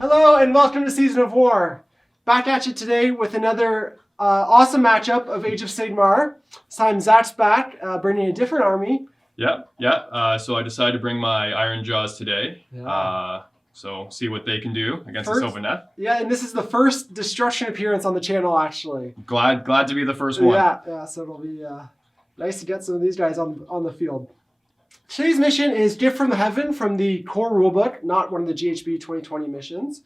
Hello and welcome to Season of War. Back at you today with another awesome matchup of Age of Sigmar. This time Zack's back, bringing a different army. Yeah. So I decided to bring my Iron Jaws today. Yeah. So see what they can do against the Sylvaneth. Yeah, and this is the first destruction appearance on the channel, actually. Glad to be the first one. Yeah. So it'll be nice to get some of these guys on the field. Today's mission is Gift from the Heaven from the core rulebook, not one of the GHB 2020 missions.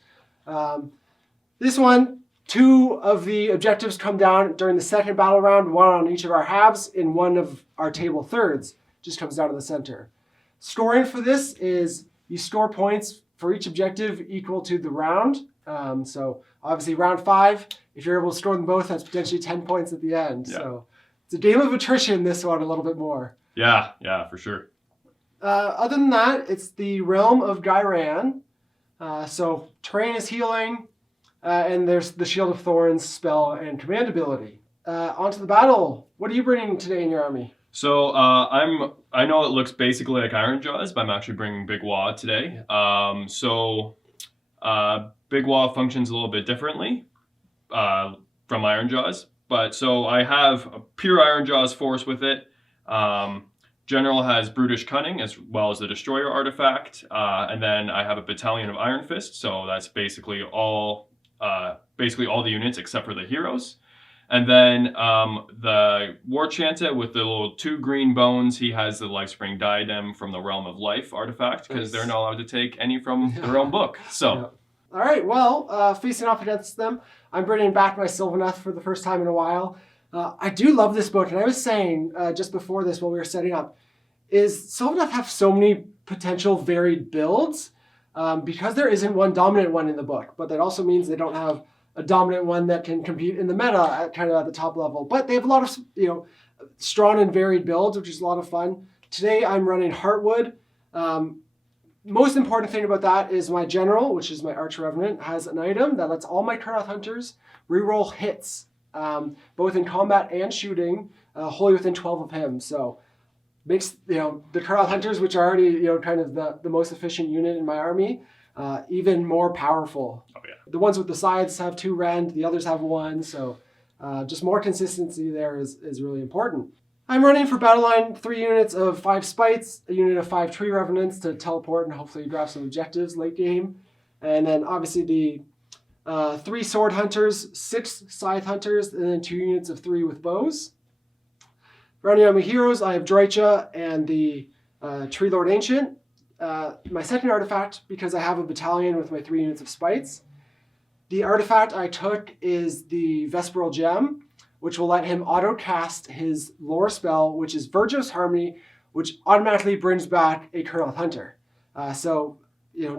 This one, 2 of the objectives come down during the second battle round, 1 on each of our halves, and 1 of our table thirds just comes down to the center. Scoring for this is you score points for each objective equal to the round. So obviously round 5, if you're able to score them both, that's potentially 10 points at the end. Yeah. So it's a game of attrition, this one, a little bit more. Yeah, for sure. Other than that, it's the Realm of Gyran. So terrain is healing, and there's the Shield of Thorns spell and command ability. Onto the battle. What are you bringing today in your army? So I know it looks basically like Iron Jaws, but I'm actually bringing Big Waaagh today. Big Waaagh functions a little bit differently from Iron Jaws, but so I have a pure Iron Jaws force with it. General has Brutish Cunning as well as the Destroyer artifact, and then I have a battalion of Iron Fist, so that's basically all the units except for the heroes. And then the War Chanter with the little 2 green bones, he has the Lifespring Diadem from the Realm of Life artifact, because they're not allowed to take any from their own book. So. Yeah. All right, well, facing off against them, I'm bringing back my Sylvaneth for the first time in a while. I do love this book, and I was saying just before this while we were setting up, is Sylvaneth have so many potential varied builds because there isn't one dominant one in the book, but that also means they don't have a dominant one that can compete in the meta at kind of at the top level. But they have a lot of strong and varied builds, which is a lot of fun. Today I'm running Heartwood. Most important thing about that is my General, which is my Arch Revenant, has an item that lets all my Kurnoth Hunters reroll hits. Both in combat and shooting, wholly within 12 of him. So makes the Kurnoth Hunters, which are already kind of the most efficient unit in my army, even more powerful. Oh yeah. The ones with the scythes have 2 rend, the others have 1. So just more consistency there is really important. I'm running for battle line 3 units of 5 Spites, a unit of 5 Tree Revenants to teleport and hopefully grab some objectives late game, and then obviously the 3 Sword Hunters, 6 Scythe Hunters, and then 2 units of 3 with bows. Running on my heroes, I have Droicha and the Tree Lord Ancient. My second artifact, because I have a battalion with my 3 units of Spites. The artifact I took is the Vesperal Gem, which will let him auto-cast his lore spell, which is Virtuous Harmony, which automatically brings back a Kurnoth Hunter. So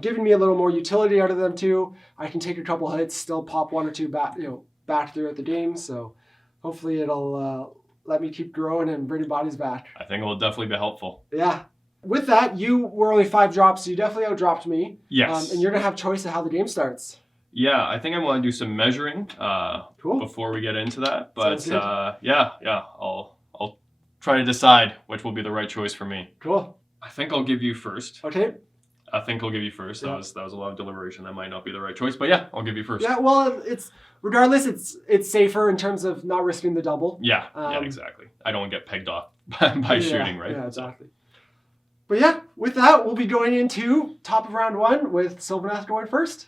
giving me a little more utility out of them too. I can take a couple hits, still pop 1 or 2 back throughout the game. So hopefully it'll let me keep growing and bringing bodies back. I think it will definitely be helpful. Yeah. With that, you were only 5 drops, so you definitely outdropped me. Yes. And you're gonna have choice of how the game starts. Yeah, I think I want to do some measuring Cool. before we get into that. But Sounds good. I'll try to decide which will be the right choice for me. Cool. I think I'll give you first. Okay. I think I'll give you first. Yeah. That was a lot of deliberation. That might not be the right choice, but yeah, I'll give you first. Yeah, well, regardless, it's safer in terms of not risking the double. Yeah, exactly. I don't get pegged off by shooting, right? Yeah, exactly. But yeah, with that, we'll be going into top of round 1 with Sylvaneth going first.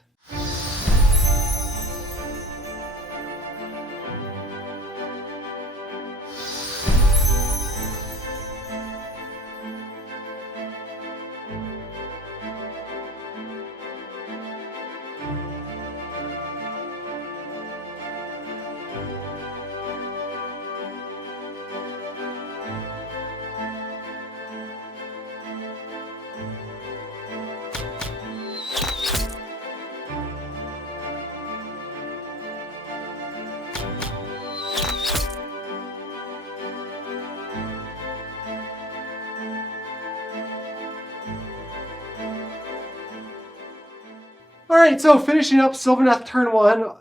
All right, so finishing up Sylvaneth turn 1.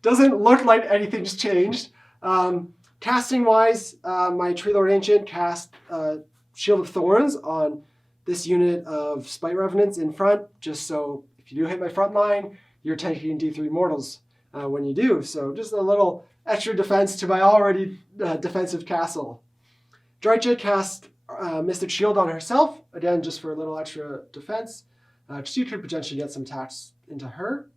Doesn't look like anything's changed. Casting wise, my Tree Lord Ancient cast Shield of Thorns on this unit of Spite Revenants in front, just so if you do hit my front line, you're taking D3 mortals when you do. So just a little extra defense to my already defensive castle. Drycha cast Mystic Shield on herself, again, just for a little extra defense. She could potentially get some attacks into her.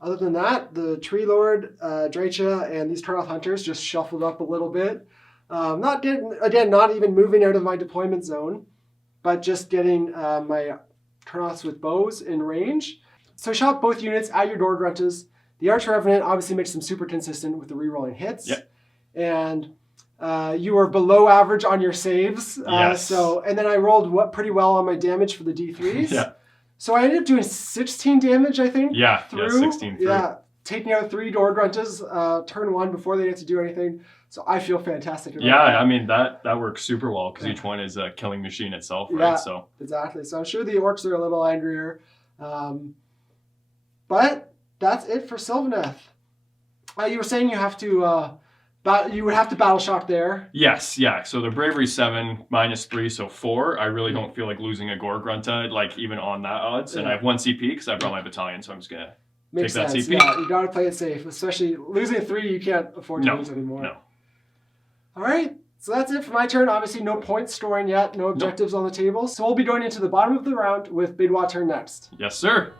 Other than that, the Tree Lord, Drycha, and these Turnoff Hunters just shuffled up a little bit. Not even moving out of my deployment zone, but just getting my Turnoffs with bows in range. So shot both units at your Door Gruntas. The Archer Revenant obviously makes them super consistent with the rerolling hits. Yep. And you were below average on your saves. Yes. And then I rolled pretty well on my damage for the D3s. Yeah. So I ended up doing 16 damage, I think. Yeah, through. 16 through. Yeah, taking out 3 Door Gruntas turn 1 before they get to do anything. So I feel fantastic about that. I mean, that works super well because each one is a killing machine itself, right? Yeah, So exactly. So I'm sure the orcs are a little angrier. But that's it for Sylvaneth. You were saying you have to... you would have to battle shock there. Yes, yeah. So the bravery 7 -3, so 4. I really don't feel like losing a Gore Grunta, like even on that odds. And I have 1 CP because I brought my battalion, so I'm just gonna Makes take that sense. CP. Yeah, you gotta play it safe, especially losing 3. You can't afford to lose anymore. No. All right, so that's it for my turn. Obviously, no points scoring yet, no objectives on the table. So we'll be going into the bottom of the round with Big Waaagh turn next. Yes, sir.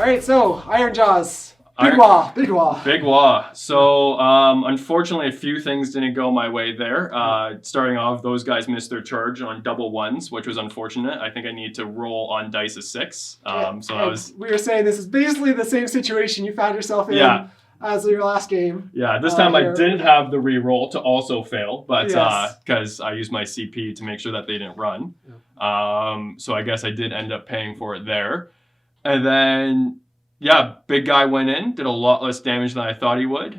All right, so Iron Jaws. Big Waaagh. Big Waaagh. Big Waaagh. So, unfortunately, a few things didn't go my way there. Starting off, those guys missed their charge on double 1s, which was unfortunate. I think I need to roll on dice of 6. We were saying this is basically the same situation you found yourself in as your last game. Yeah, this time I did have the reroll to also fail, but Yes. because I used my CP to make sure that they didn't run. Yeah. So I guess I did end up paying for it there. And then, big guy went in, did a lot less damage than I thought he would.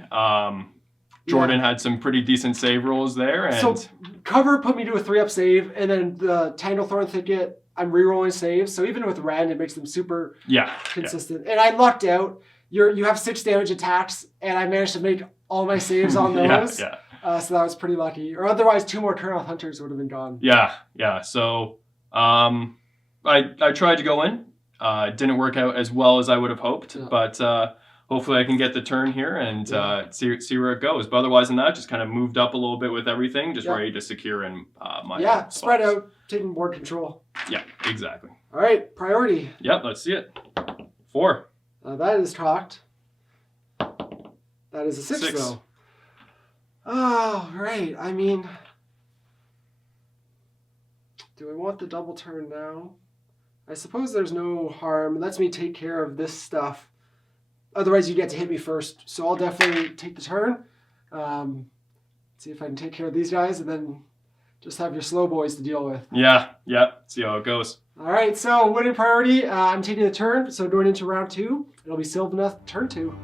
Jordan had some pretty decent save rolls there. And so cover put me to a 3-up save, and then the Tanglethorn Thicket, I'm rerolling saves. So even with Rend, it makes them super consistent. And I lucked out. You have 6 damage attacks, and I managed to make all my saves on those. So that was pretty lucky. Or otherwise, 2 more Turnoff Hunters would have been gone. Yeah. So I tried to go in. Didn't work out as well as I would have hoped, but hopefully I can get the turn here and see where it goes. But otherwise than that, just kind of moved up a little bit with everything, just ready to secure in my spots. Spread out, taking board control. Yeah, exactly. All right, priority. Yep, let's see it. 4. That is cocked. That is a 6 though. Oh, right. I mean, do I want the double turn now? I suppose there's no harm. It lets me take care of this stuff. Otherwise, you get to hit me first. So I'll definitely take the turn. See if I can take care of these guys and then just have your slow boys to deal with. Yeah. See how it goes. All right, so winning priority. I'm taking the turn. So going into round 2, it'll be Sylvaneth turn 2.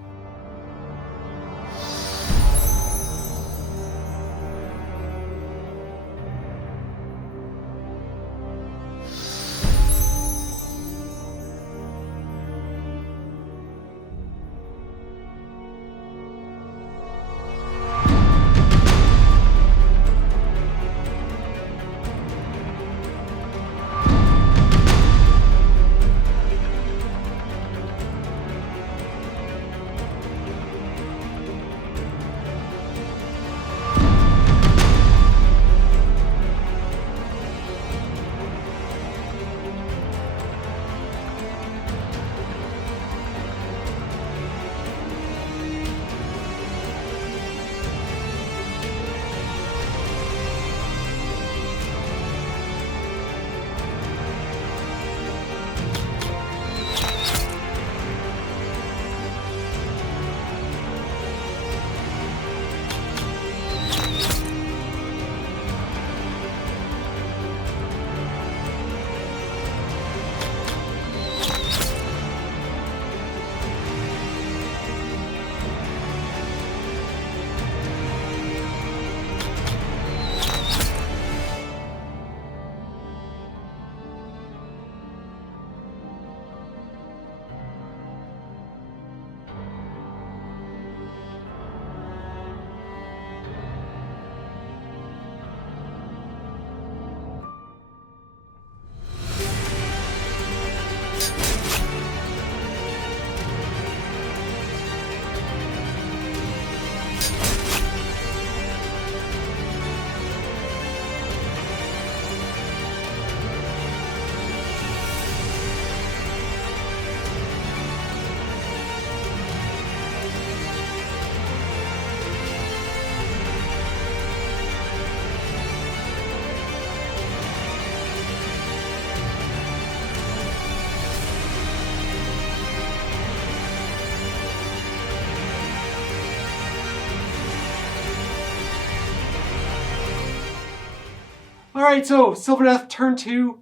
right, so Sylvaneth, turn 2.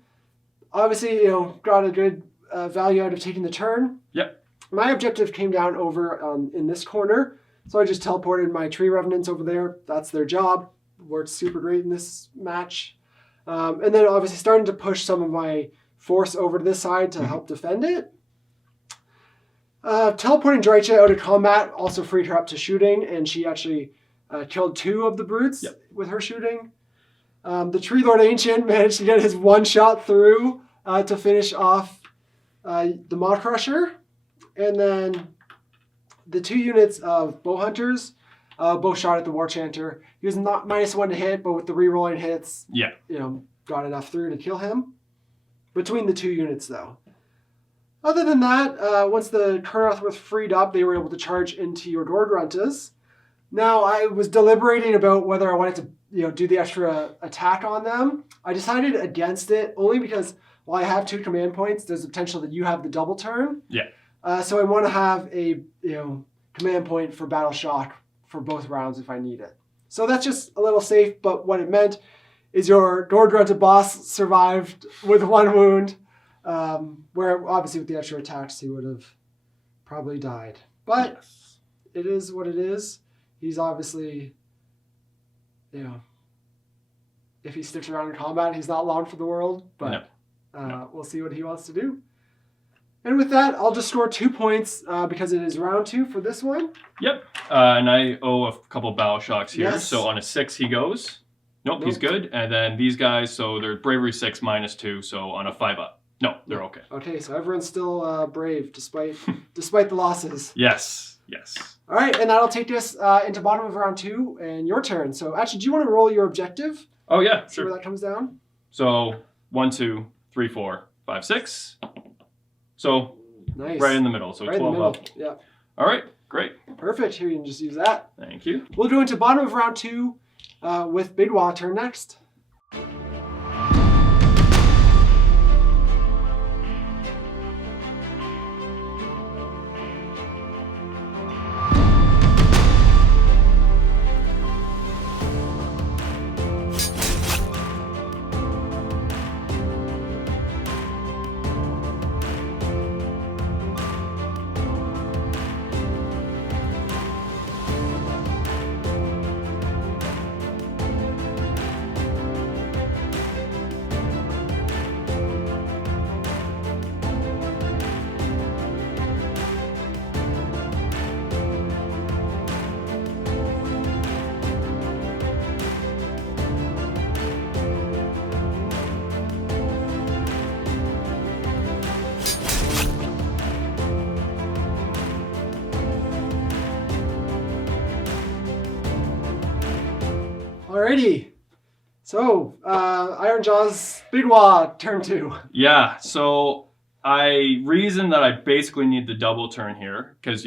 Obviously, got a good value out of taking the turn. Yep. My objective came down over in this corner, so I just teleported my tree revenants over there. That's their job. Worked super great in this match. And then obviously starting to push some of my force over to this side to help defend it. Teleporting Drycha out of combat also freed her up to shooting, and she actually killed 2 of the brutes with her shooting. The Tree Lord Ancient managed to get his one shot through to finish off the Maw Crusher. And then the 2 units of Bow Hunters both shot at the War Chanter. He was not -1 to hit, but with the rerolling hits, got enough through to kill him. Between the 2 units, though. Other than that, once the Kurnoth was freed up, they were able to charge into your Dordruntas. Now, I was deliberating about whether I wanted to do the extra attack on them. I decided against it only because while I have 2 command points, there's the potential that you have the double turn. Yeah. So I want to have a command point for Battle Shock for both rounds if I need it. So that's just a little safe, but what it meant is your Dordrunta boss survived with 1 wound, where obviously with the extra attacks he would have probably died. But it is what it is. He's obviously, if he sticks around in combat, he's not long for the world, but we'll see what he wants to do. And with that, I'll just score 2 points because it is round 2 for this one. Yep. And I owe a couple Battle Shocks here. Yes. So on a 6, he goes. Nope, he's good. And then these guys, so they're Bravery 6 -2. So on a 5 up. No, they're okay. Okay, so everyone's still brave despite the losses. Yes. All right, and that'll take us into bottom of round 2 and your turn. So actually, do you want to roll your objective? Oh, yeah, See sure. where that comes down? So 1, 2, 3, 4, 5, 6. So Nice. right in the middle. So Right 12 in the up. middle. Yeah. All right, great. Perfect. Here, you can just use that. Thank you. We'll go into bottom of round 2 with Big Waaagh turn next. Alrighty. So, Iron Jaws, Big Waaagh, turn 2. Yeah, so I reason that I basically need the double turn here because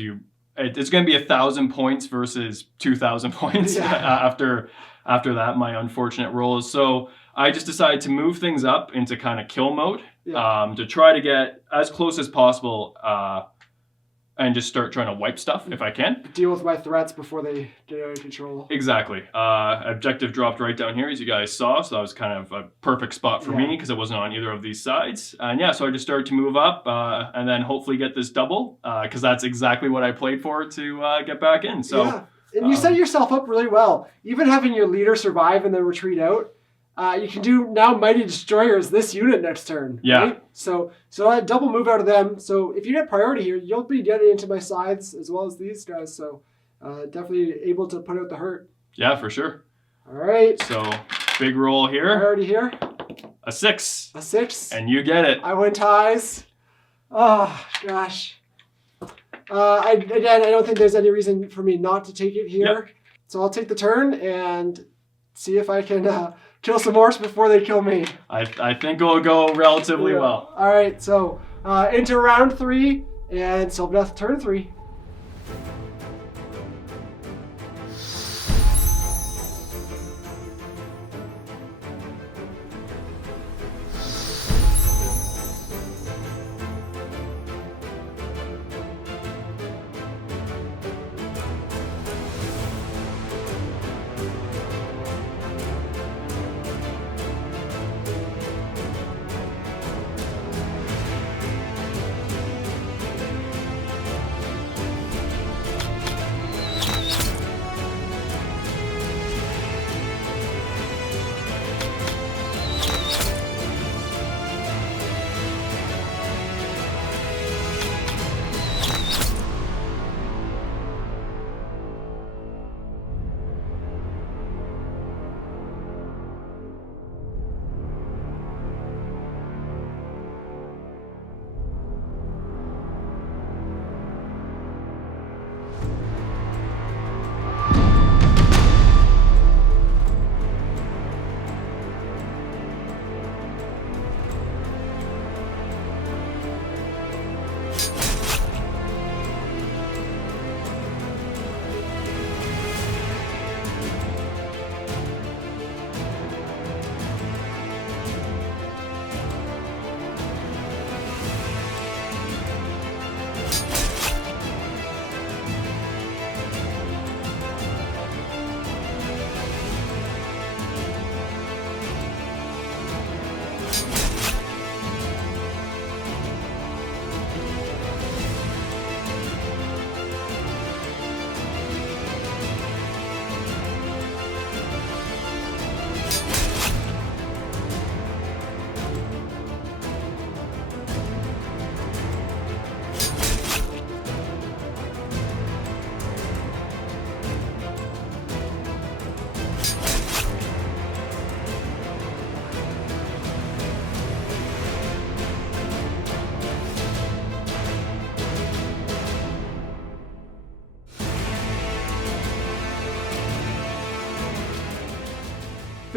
it's going to be 1,000 points versus 2,000 points after that, my unfortunate rolls. So I just decided to move things up into kind of kill mode to try to get as close as possible and just start trying to wipe stuff if I can. Deal with my threats before they get out of control. Exactly. Objective dropped right down here, as you guys saw, so that was kind of a perfect spot for me because it wasn't on either of these sides. And so I just started to move up and then hopefully get this double because that's exactly what I played for to get back in. So, and you set yourself up really well. Even having your leader survive and then retreat out, you can do now Mighty Destroyers this unit next turn. Yeah. Right? So I double move out of them. So if you get priority here, you'll be getting into my sides as well as these guys. So definitely able to put out the hurt. Yeah, for sure. All right. So big roll here. Priority here. A 6. A 6. And you get it. I win ties. Oh, gosh. I don't think there's any reason for me not to take it here. Yep. So I'll take the turn and see if I can kill some horse before they kill me. I think it'll go relatively well. All right, so into round 3 and Sylvaneth turn 3.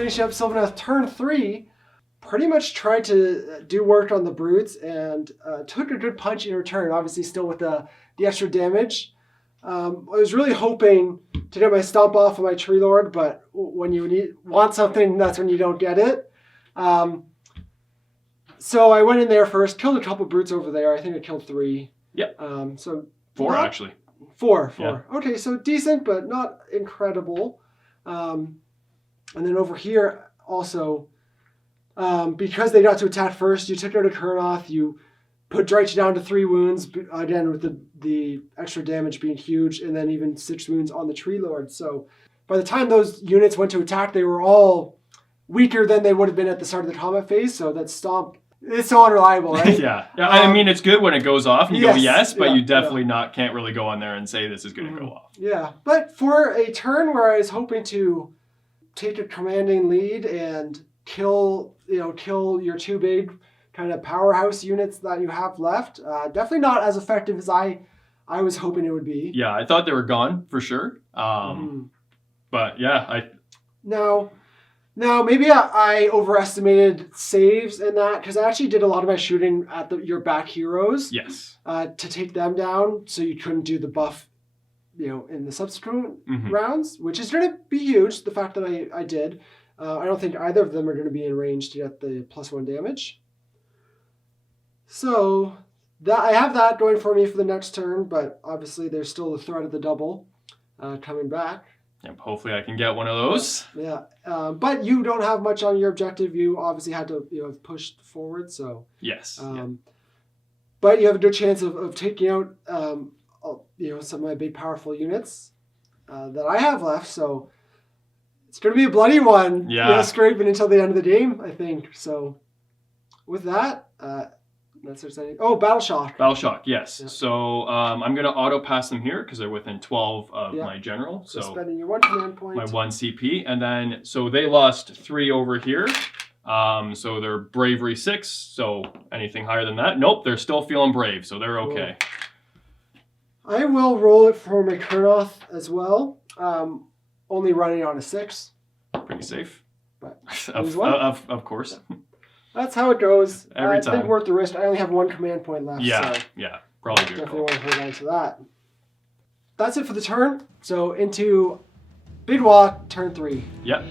finishing up Sylvaneth turn 3, pretty much tried to do work on the brutes and took a good punch in return, obviously still with the extra damage. I was really hoping to get my stomp off of my tree lord, but when you want something, that's when you don't get it. So I went in there first, killed a couple brutes over there. I think I killed 3. Yep. So 4 actually. 4. Yeah. Okay, so decent, but not incredible. And then over here also, because they got to attack first, you took out a Kurnoth, you put Drycha down to 3 wounds, again with the extra damage being huge, and then even 6 wounds on the Tree Lord. So by the time those units went to attack, they were all weaker than they would have been at the start of the combat phase, so that stomp, it's so unreliable, right? Yeah. I mean, it's good when it goes off and you go yes, but you definitely can't really go on there and say this is going to go off. Yeah, but for a turn where I was hoping to take a commanding lead and kill your 2 big kind of powerhouse units that you have left, definitely not as effective as I was hoping it would be. Yeah, I thought they were gone for sure. But yeah, Now, maybe I overestimated saves in that, because I actually did a lot of my shooting at your back heroes. Yes. To take them down, so you couldn't do the buff, in the subsequent rounds, which is going to be huge, the fact that I did. I don't think either of them are going to be in range to get the +1 damage. So I have that going for me for the next turn, but obviously there's still the threat of the double coming back. Yep, hopefully I can get one of those. Yeah, but you don't have much on your objective. You obviously had to have pushed forward. So yes, but you have a good chance of taking out some of my big powerful units that I have left. So it's going to be a bloody one. Yeah, scraping until the end of the game, I think. So with that. Battle shock. Battle shock, yes. Yeah. So I'm going to auto pass them here because they're within 12 of my general. So spending your 1 command point. My 1 CP. And then, so they lost 3 over here. So they're bravery 6. So anything higher than that? Nope, they're still feeling brave. So they're okay. Cool. I will roll it for my Kurnoth as well. Only running on a 6. Pretty safe. But of course. That's how it goes. Every time. I think worth the risk. I only have 1 command point left. Yeah, so probably good. Definitely want to hold on to that. That's it for the turn. So into Big Waaagh, turn 3. Yep.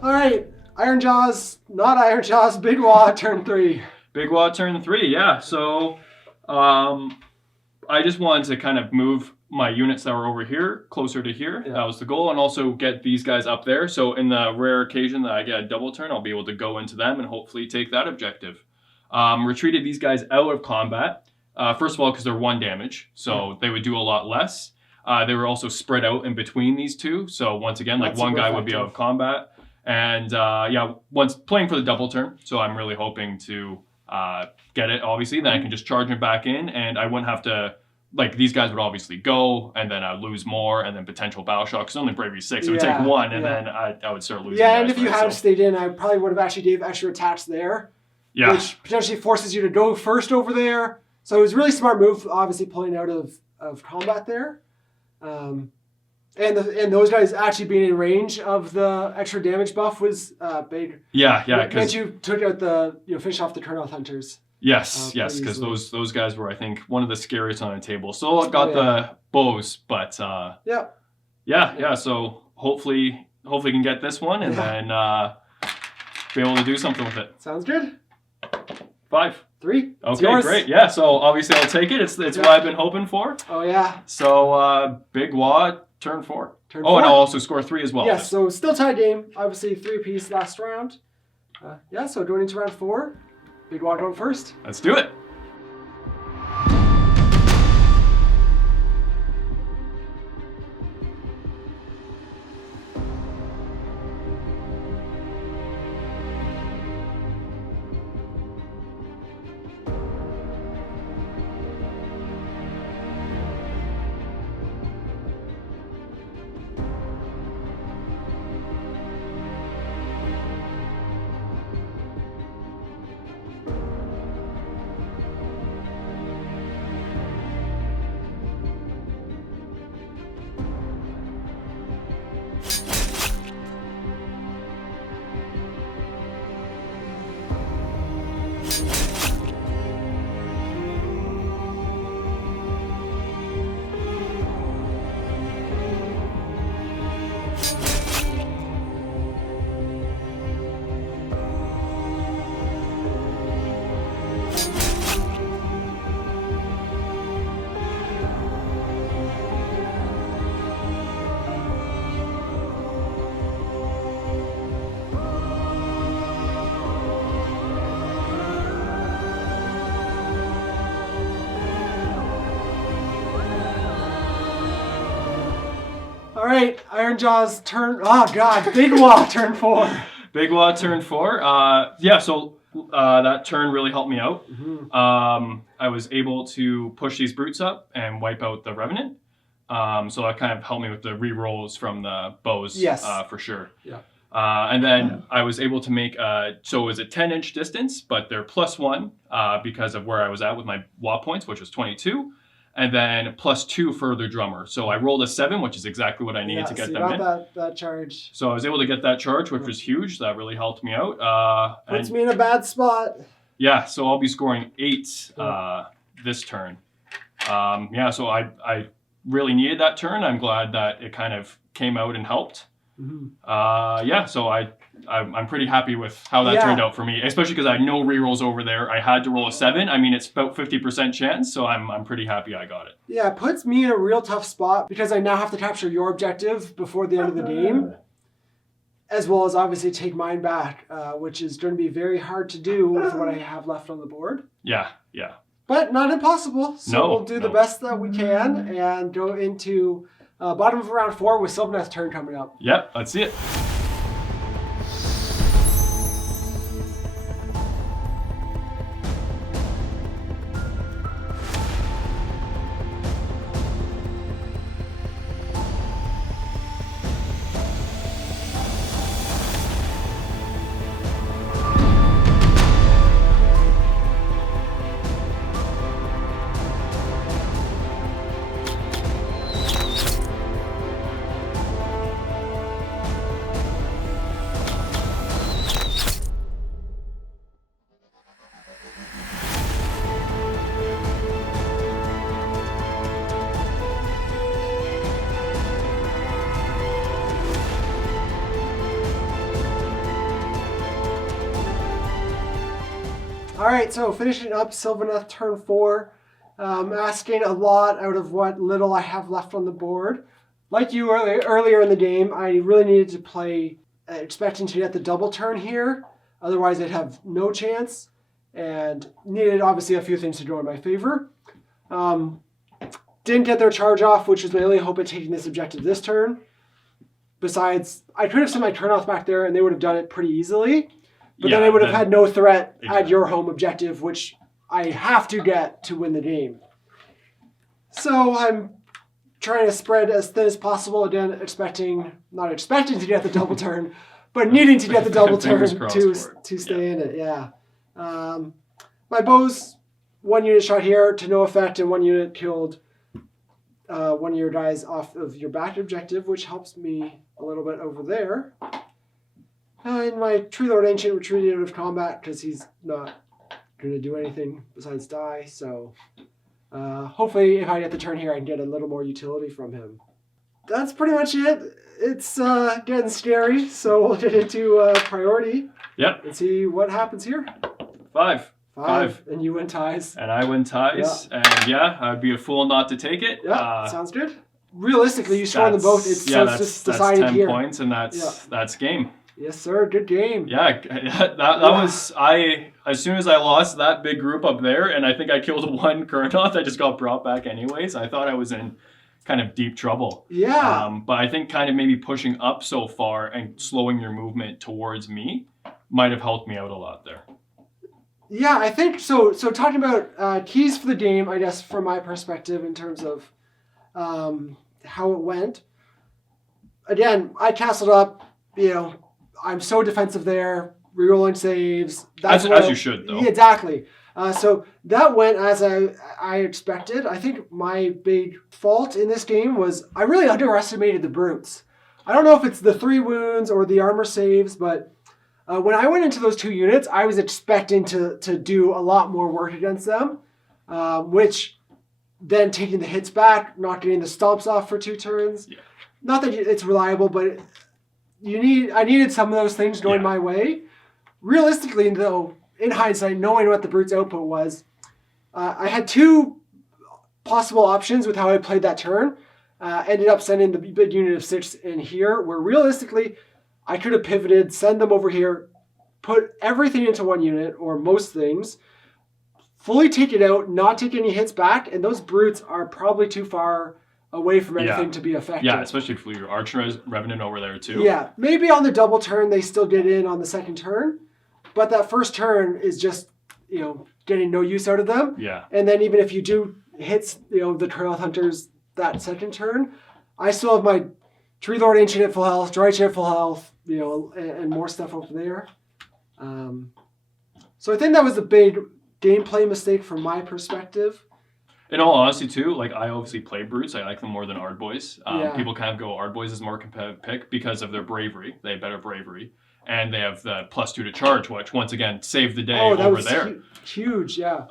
All right, Iron Jaws, not Iron Jaws, Big Waaagh, turn 3. Big Waaagh, turn 3, yeah. So I just wanted to kind of move my units that were over here closer to here. Yeah. That was the goal, and also get these guys up there. So in the rare occasion that I get a double turn, I'll be able to go into them and hopefully take that objective. Retreated these guys out of combat. First of all, because they're 1 damage, so they would do a lot less. They were also spread out in between these 2. So once again, like one guy would be out of combat. And once playing for the double turn, so I'm really hoping to get it, obviously. Then I can just charge him back in, and I wouldn't have to, like, these guys would obviously go, and then I'd lose more, and then potential battle shock. Because only bravery 6, it would take 1, and then I would start losing. Yeah, and if you had stayed in, I probably would have actually gave extra attacks there. Yeah. Which potentially forces you to go first over there. So it was a really smart move, obviously, pulling out of combat there. And those guys actually being in range of the extra damage buff was big. Yeah. Because you took out finish off the Kurnoth hunters. Yes, yes, pretty because easily. those guys were, I think, one of the scariest on the table. So I got yeah. the bows, but Yep. yeah. So hopefully can get this one and then be able to do something with it. Sounds good. 5. 3. It's Okay, yours. great. Yeah, so obviously I'll take it. It's what I've been hoping for. Oh yeah. So Big Waaagh, turn 4. Turn Oh, 4. and I'll also score 3 as well. Yes, so still tie game. Obviously 3-piece last round. Yeah, so going into round 4. Big Waaagh going first. Let's do it. All right, Iron Jaws turn. Oh God, Big Waaagh turn 4. Big Waaagh turn 4. Yeah, so that turn really helped me out. I was able to push these brutes up and wipe out the Revenant. So that kind of helped me with the re-rolls from the bows. Yes. For sure. Yeah. And then I was able to make, so it was a 10-inch distance, but they're +1 because of where I was at with my Waaagh points, which was 22. And then +2 further drummer. So I rolled a 7, which is exactly what I needed to get so you them got in. that charge. So I was able to get that charge, which was huge. That really helped me out. Puts me in a bad spot. Yeah, so I'll be scoring 8 this turn. Yeah, so I really needed that turn. I'm glad that it kind of came out and helped. Yeah, so I'm pretty happy with how that turned out for me, especially because I had no rerolls over there. I had to roll a 7. I mean, it's about 50% chance, so I'm pretty happy I got it. Yeah, it puts me in a real tough spot because I now have to capture your objective before the end of the game, as well as obviously take mine back, which is going to be very hard to do with what I have left on the board. Yeah. But not impossible, so we'll do the No. best that we can and go into bottom of round 4 with Sylvaneth's turn coming up. Yep, let's see it. All right, so finishing up Sylvaneth turn 4, asking a lot out of what little I have left on the board. Like you earlier in the game, I really needed to play expecting to get the double turn here. Otherwise, I'd have no chance, and needed obviously a few things to go in my favor. Didn't get their charge off, which was my only hope at taking this objective this turn. Besides, I could have sent my turn off back there, and they would have done it pretty easily. But then I would have had no threat at your home objective, which I have to get to win the game. So I'm trying to spread as thin as possible. Again, not expecting to get the double turn, but needing to get the double turn to stay in it. Yeah. My bows, 1 unit shot here to no effect, and 1 unit killed one of your guys off of your back objective, which helps me a little bit over there. And my Tree Lord Ancient retreated out of combat because he's not going to do anything besides die. So hopefully if I get the turn here, I can get a little more utility from him. That's pretty much it. It's getting scary, so we'll get into priority. Yep. And see what happens here. 5. And you win ties. And I win ties. Yeah. And I'd be a fool not to take it. Yeah, sounds good. Realistically, you score them both. It's just decided that's 10 here. points, and that's game. Yes, sir. Good game. Yeah, that was as soon as I lost that big group up there, and I think I killed one Kurnoth, I just got brought back anyways. I thought I was in kind of deep trouble. Yeah. But I think kind of maybe pushing up so far and slowing your movement towards me might have helped me out a lot there. Yeah, I think so. So talking about keys for the game, I guess from my perspective in terms of how it went. Again, I castled up. I'm so defensive there. Rerolling saves. That's as you should, though. Yeah, exactly. So that went as I expected. I think my big fault in this game was I really underestimated the brutes. I don't know if it's the 3 wounds or the armor saves, but when I went into those 2 units, I was expecting to do a lot more work against them, which then taking the hits back, not getting the stomps off for 2 turns. Yeah. Not that it's reliable, but I needed some of those things going my way. Realistically, though, in hindsight, knowing what the brute's output was, I had 2 possible options with how I played that turn. Ended up sending the big unit of 6 in here, where realistically, I could have pivoted, send them over here, put everything into 1 unit, or most things, fully take it out, not take any hits back, and those brutes are probably too far away from anything to be effective. Yeah, especially for your Archer Revenant over there too. Yeah, maybe on the double turn they still get in on the second turn, but that first turn is just, getting no use out of them. Yeah. And then even if you do hits, the Kurnoth Hunters that second turn, I still have my Tree Lord Ancient at full health, Dry Ancient at full health, and more stuff over there. So I think that was a big gameplay mistake from my perspective. In all honesty, too, I obviously play brutes. I like them more than Ardboys. Yeah. People kind of go Ardboys is more competitive pick because of their bravery. They have better bravery. And they have the +2 to charge, which, once again, saved the day over there. Huge, yeah.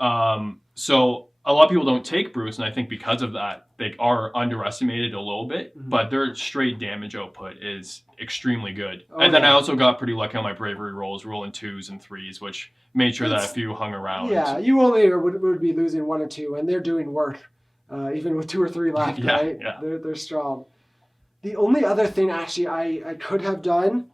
So a lot of people don't take brutes, and I think because of that, they are underestimated a little bit. Mm-hmm. But their straight damage output is extremely good. Then I also got pretty lucky on my bravery rolls, rolling 2s and 3s, which made sure that a few hung around. Yeah, you only would be losing 1 or 2, and they're doing work, even with 2 or 3 left, right? Yeah. They're strong. The only other thing, actually, I could have done,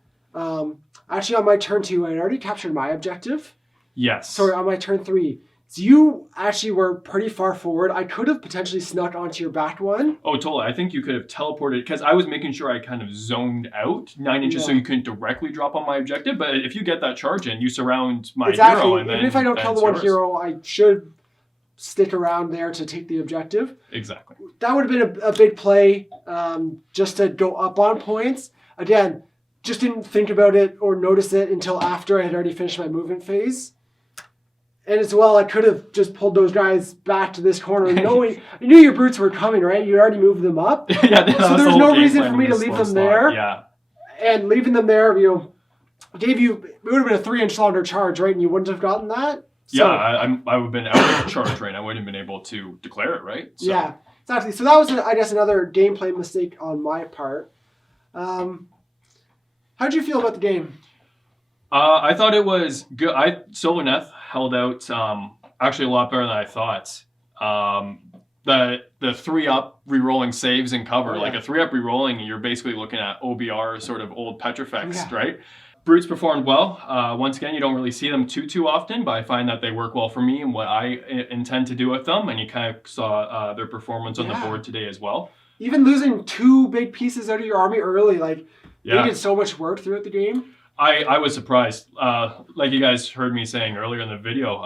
actually on my turn 2, I had already captured my objective. Yes. Sorry, on my turn 3. So you actually were pretty far forward. I could have potentially snuck onto your back one. Oh, totally. I think you could have teleported, because I was making sure I kind of zoned out 9 inches so you couldn't directly drop on my objective. But if you get that charge in, you surround my hero. And even if I don't kill the one hero, I should stick around there to take the objective. Exactly. That would have been a big play, just to go up on points. Again, just didn't think about it or notice it until after I had already finished my movement phase. And as well, I could have just pulled those guys back to this corner, knowing I knew your brutes were coming, right? You already moved them up. So there was no reason for me to leave them there. Yeah. And leaving them there, it would have been a 3-inch longer charge, right? And you wouldn't have gotten that. So, I would have been out of charge, right? I wouldn't have been able to declare it, right? So. Yeah, exactly. So that was, I guess, another gameplay mistake on my part. How did you feel about the game? I thought it was good. Sylvaneth held out actually a lot better than I thought. The 3-up re-rolling saves and cover, like a 3-up re-rolling, you're basically looking at OBR sort of old Petrifex, right? Brutes performed well. Once again, you don't really see them too often, but I find that they work well for me and what I intend to do with them. And you kind of saw their performance on the board today as well. Even losing 2 big pieces out of your army early, they did so much work throughout the game. I was surprised. Like you guys heard me saying earlier in the video,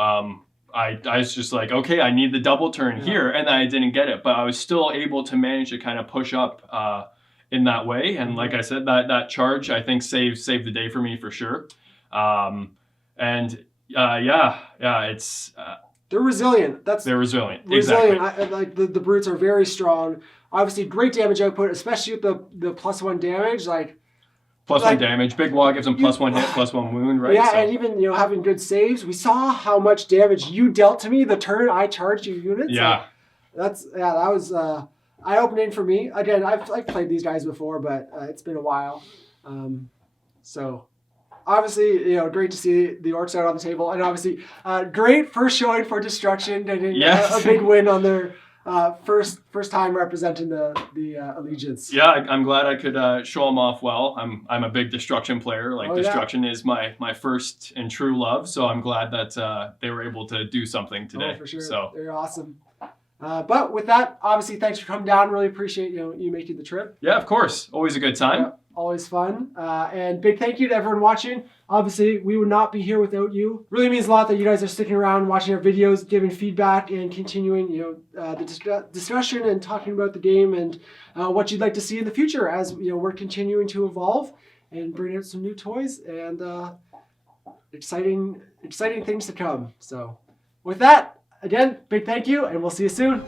I was just like, okay, I need the double turn here, and I didn't get it. But I was still able to manage to kind of push up in that way. And like I said, that charge, I think, saved the day for me for sure. It's... They're resilient. They're resilient. Resilient. Exactly. The brutes are very strong. Obviously, great damage output, especially with the +1 damage. Plus like, 1 damage. Big Waaagh gives him plus 1 hit, plus 1 wound, right? Yeah, So- and even having good saves. We saw how much damage you dealt to me the turn I charged your units. Yeah. That was eye-opening for me. Again, I've played these guys before, but it's been a while. So obviously, great to see the orcs out on the table, and obviously, great first showing for Destruction, getting Yes. a big win on their first time representing the Allegiance. Yeah, I'm glad I could show them off well. I'm a big Destruction player. Like, Destruction is my first and true love, so I'm glad that they were able to do something today. Oh, for sure. So They're awesome. But with that, obviously, thanks for coming down. Really appreciate you making the trip. yeah, of course, always a good time. Yeah, always fun. And big thank you to everyone watching. Obviously, we would not be here without you. Really means a lot that you guys are sticking around, watching our videos, giving feedback, and continuing the discussion and talking about the game and what you'd like to see in the future as we're continuing to evolve and bring out some new toys and exciting things to come. So with that, again, big thank you, and we'll see you soon.